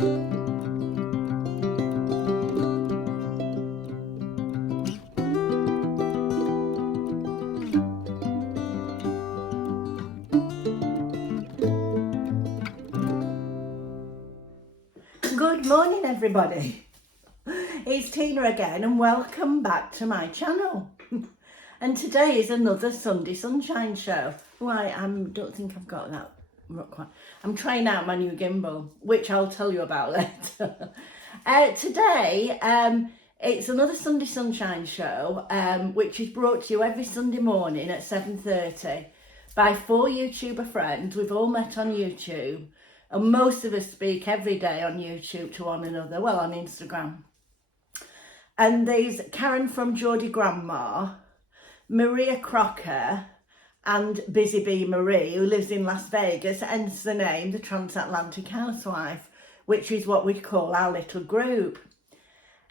Good morning everybody, it's Tina again and welcome back to my channel. And today is another Sunday Sunshine show. Why, I don't think I've got that quite. I'm trying out my new gimbal, which I'll tell you about later. Today it's another Sunday Sunshine show, which is brought to you every Sunday morning at 7:30 by 4 YouTuber friends. We've all met on YouTube. And most of us speak every day on YouTube to one another, well, on Instagram. And there's Karen from Geordie Grandma, Maria Crocker, and Busy Bee Marie, who lives in Las Vegas, hence the name, the Transatlantic Housewife, which is what we call our little group.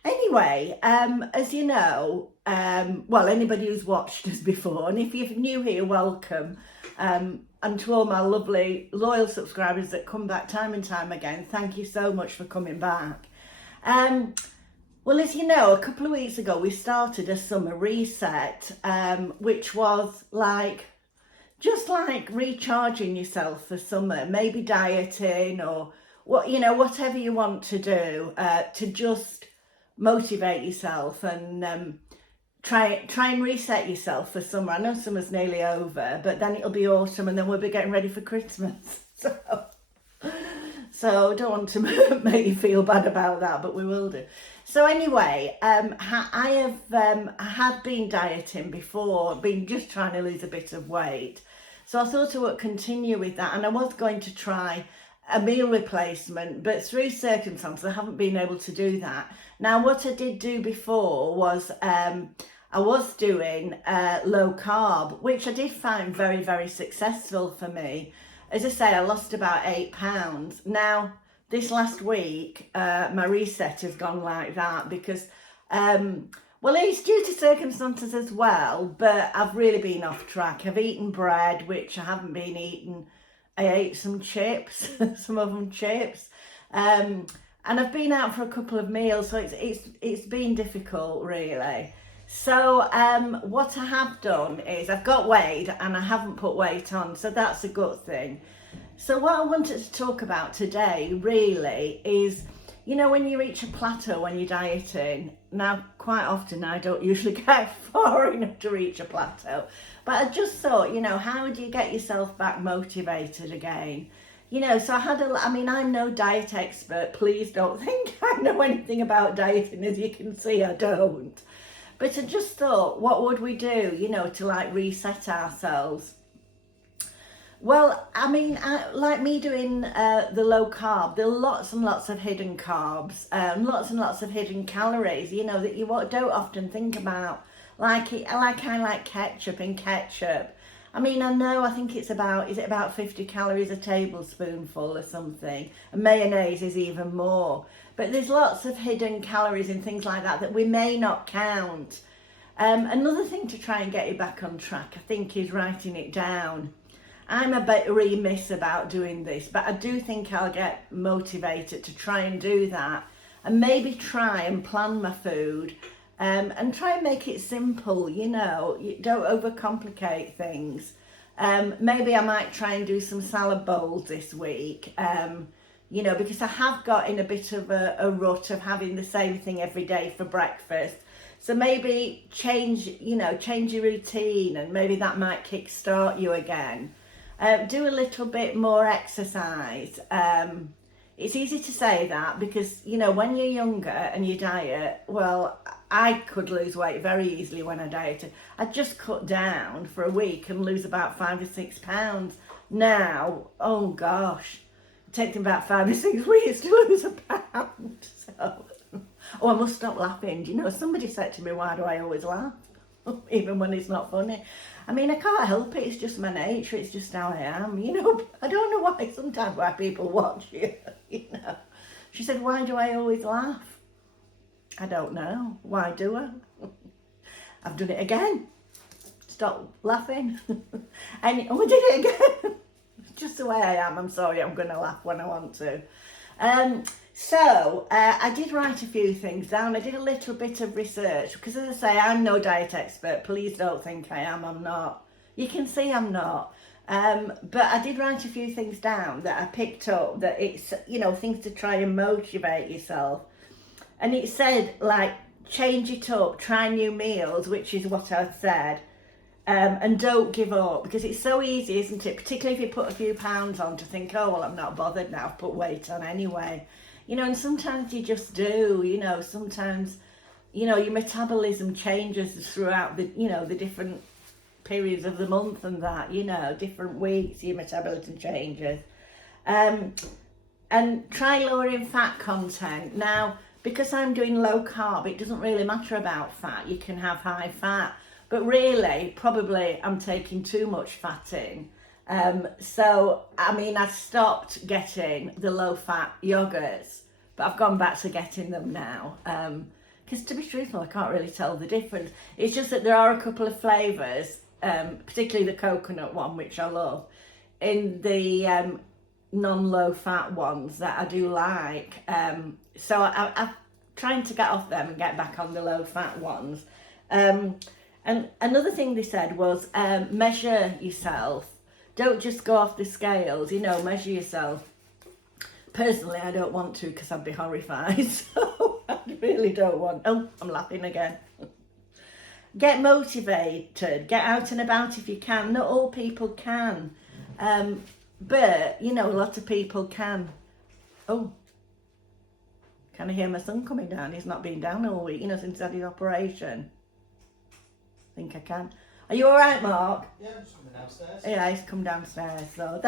Anyway, as you know, well, anybody who's watched us before, and if you're new here, welcome. And to all my lovely loyal subscribers that come back time and time again, thank you so much for coming back. Well, as you know, a couple of weeks ago we started a summer reset, which was just like recharging yourself for summer, maybe dieting or whatever you want to do to just motivate yourself and try and reset yourself for summer. I know summer's nearly over, but then it'll be autumn and then we'll be getting ready for Christmas. So I don't want to make you feel bad about that, but we will do. So anyway, I had been dieting before, been just trying to lose a bit of weight. So I thought I would continue with that, and I was going to try a meal replacement, but through circumstances I haven't been able to do that. Now, what I did do before was I was doing low carb, which I did find very, very successful for me. As I say, I lost about 8 pounds. Now, this last week, my reset has gone like that because, well, it's due to circumstances as well, but I've really been off track. I've eaten bread, which I haven't been eating. I ate some chips, some of them chips, and I've been out for a couple of meals, so it's been difficult really. So what I have done is I've got weighed and I haven't put weight on, so that's a good thing. So what I wanted to talk about today really is, when you reach a plateau when you're dieting. Now, quite often I don't usually get far enough to reach a plateau, but I just thought, how do you get yourself back motivated again? So I'm no diet expert. Please don't think I know anything about dieting. As you can see, I don't. But I just thought, what would we do, to reset ourselves? Well, like me doing the low carb, there are lots and lots of hidden carbs, lots and lots of hidden calories, that you don't often think about. Like ketchup and ketchup. I think it's is it about 50 calories a tablespoonful or something? And mayonnaise is even more. But there's lots of hidden calories and things like that we may not count. Another thing to try and get you back on track, I think, is writing it down. I'm a bit remiss about doing this, but I do think I'll get motivated to try and do that and maybe try and plan my food and try and make it simple, you don't overcomplicate things. Maybe I might try and do some salad bowls this week, because I have got in a bit of a rut of having the same thing every day for breakfast. So maybe change your routine, and maybe that might kickstart you again. Do a little bit more exercise. It's easy to say that because, when you're younger and you diet, well, I could lose weight very easily when I dieted. I just cut down for a week and lose about 5 or 6 pounds. Now, oh gosh, it takes me about 5 or 6 weeks to lose a pound. So, I must stop laughing. Somebody said to me, why do I always laugh? Even when it's not funny. I can't help it. It's just my nature. It's just how I am. I don't know why people watch you. She said, why do I always laugh? I don't know. Why do I? I've done it again. Stop laughing. And we did it again. Just the way I am. I'm sorry. I'm going to laugh when I want to. So I did write a few things down. I did a little bit of research because, as I say, I'm no diet expert. Please don't think I am. I'm not. You can see I'm not. But I did write a few things down that I picked up, that it's, you know, things to try and motivate yourself. And it said, like, change it up, try new meals, which is what I said. And don't give up, because it's so easy, isn't it? Particularly if you put a few pounds on, to think, oh, well, I'm not bothered now, I've put weight on anyway. You know, and sometimes you just do, you know, sometimes, you know, your metabolism changes throughout the, you know, the different periods of the month and that, you know, different weeks, your metabolism changes. And try lowering fat content. Now, because I'm doing low carb, it doesn't really matter about fat. You can have high fat, but really, probably I'm taking too much fat in. So, I mean, I stopped getting the low-fat yogurts, but I've gone back to getting them now. Because to be truthful, I can't really tell the difference. It's just that there are a couple of flavours, particularly the coconut one, which I love, in the non-low-fat ones that I do like. So I'm trying to get off them and get back on the low-fat ones. And another thing they said was measure yourself. Don't just go off the scales, you know, measure yourself. Personally, I don't want to, because I'd be horrified. So I really don't want. Oh, I'm laughing again. Get motivated. Get out and about if you can. Not all people can. But, you know, a lot of people can. Oh, can I hear my son coming down? He's not been down all week, you know, since he had his operation. I think I can. Are you all right, Mark? Yeah, I'm just coming downstairs. Yeah, he's come downstairs, so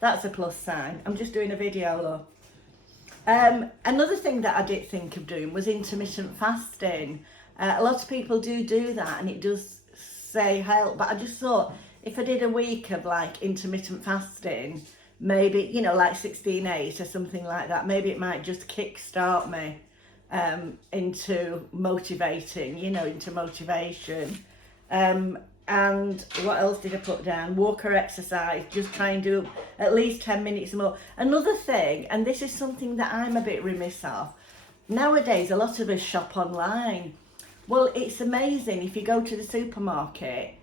that's a plus sign. I'm just doing a video, though. Another thing that I did think of doing was intermittent fasting. A lot of people do that, and it does say help, but I just thought if I did a week of like intermittent fasting, maybe, you know, like 16/8 or something like that, maybe it might just kickstart me into motivating, you know, into motivation. And what else did I put down? Walk or exercise, just try and do at least 10 minutes more. Another thing, and this is something that I'm a bit remiss of, nowadays a lot of us shop online. Well, it's amazing if you go to the supermarket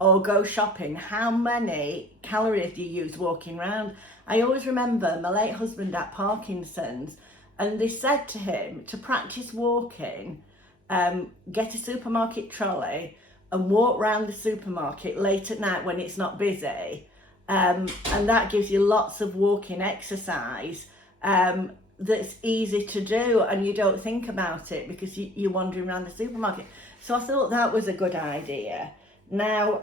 or go shopping, how many calories you use walking around. I always remember my late husband at Parkinson's, and they said to him to practice walking, get a supermarket trolley and walk around the supermarket late at night when it's not busy, and that gives you lots of walking exercise that's easy to do, and you don't think about it because you're wandering around the supermarket. So I thought that was a good idea. Now,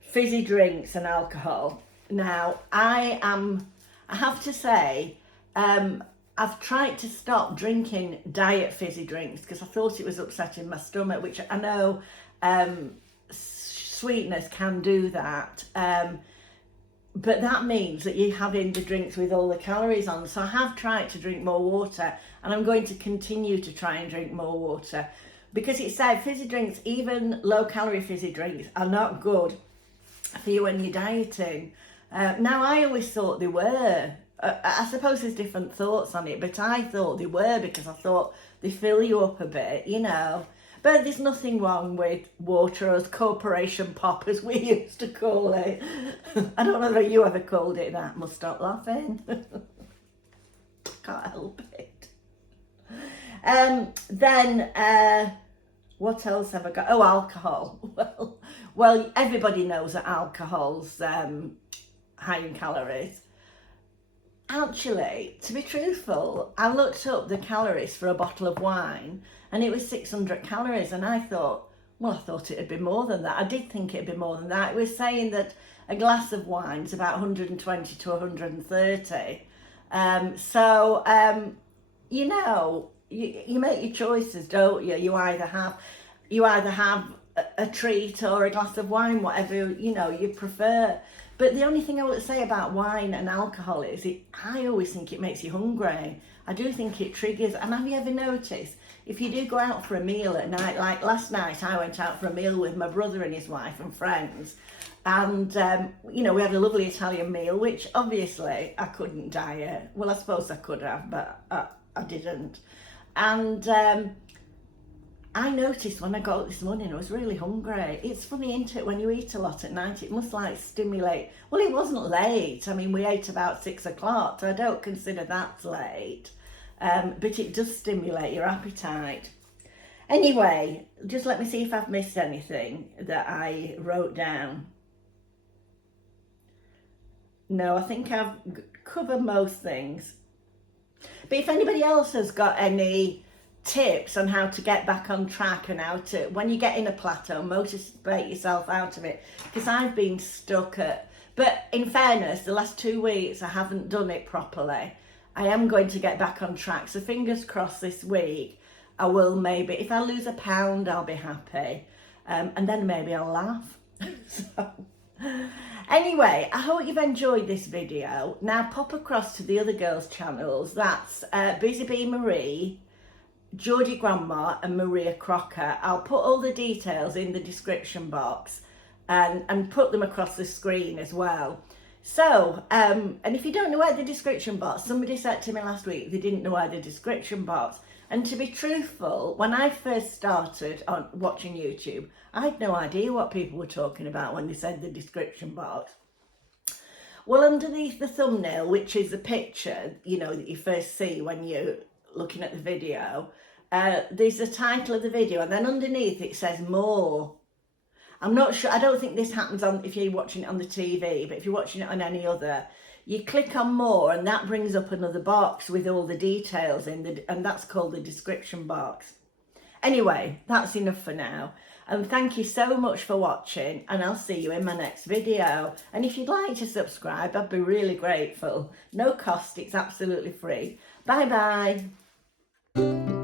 fizzy drinks and alcohol. Now, I have to say, I've tried to stop drinking diet fizzy drinks because I thought it was upsetting my stomach, which I know sweetness can do that. But that means that you're having the drinks with all the calories on. So I have tried to drink more water, and I'm going to continue to try and drink more water, because it said fizzy drinks, even low calorie fizzy drinks, are not good for you when you're dieting. Now, I always thought they were. I suppose there's different thoughts on it, but I thought they were because I thought they fill you up a bit, you know. But there's nothing wrong with water, as corporation pop, as we used to call it. I don't know if you ever called it that. Must stop laughing. Can't help it. Then, what else have I got? Oh, alcohol. Well, everybody knows that alcohol's high in calories. Actually, to be truthful, I looked up the calories for a bottle of wine, and it was 600 calories, and I thought, well, I thought it'd be more than that. I did think it'd be more than that. It was saying that a glass of wine's about 120 to 130. You know, you make your choices, don't you? You either have a treat or a glass of wine, whatever, you know, you prefer. But the only thing I would say about wine and alcohol is I always think it makes you hungry. I do think it triggers, and have you ever noticed, if you do go out for a meal at night, like last night I went out for a meal with my brother and his wife and friends, and you know, we had a lovely Italian meal, which obviously I couldn't diet. Well, I suppose I could have, but I didn't. And I noticed when I got up this morning I was really hungry. It's funny, isn't it, when you eat a lot at night, it must like stimulate. Well, it wasn't late. I mean, we ate about 6 o'clock, so I don't consider that late. But it does stimulate your appetite. Anyway, just let me see if I've missed anything that I wrote down. No, I think I've covered most things. But if anybody else has got any tips on how to get back on track and how to, when you get in a plateau, motivate yourself out of it, because I've been stuck at, but in fairness, the last 2 weeks I haven't done it properly. I am going to get back on track, so fingers crossed this week I will. Maybe if I lose a pound I'll be happy, and then maybe I'll laugh. So anyway, I hope you've enjoyed this video. Now pop across to the other girls' channels. That's Busy Bee Marie, Geordie Grandma and Maria Crocker. I'll put all the details in the description box and put them across the screen as well. So, and if you don't know where the description box, somebody said to me last week they didn't know where the description box. And to be truthful, when I first started on watching YouTube, I had no idea what people were talking about when they said the description box. Well, underneath the thumbnail, which is the picture, you know, that you first see when you're looking at the video, there's the title of the video, and then underneath it says more. I'm not sure, I don't think this happens on if you're watching it on the TV, but if you're watching it on any other, you click on more and that brings up another box with all the details in the, and that's called the description box. Anyway, that's enough for now, and thank you so much for watching, and I'll see you in my next video. And if you'd like to subscribe, I'd be really grateful. No cost, it's absolutely free. Bye bye.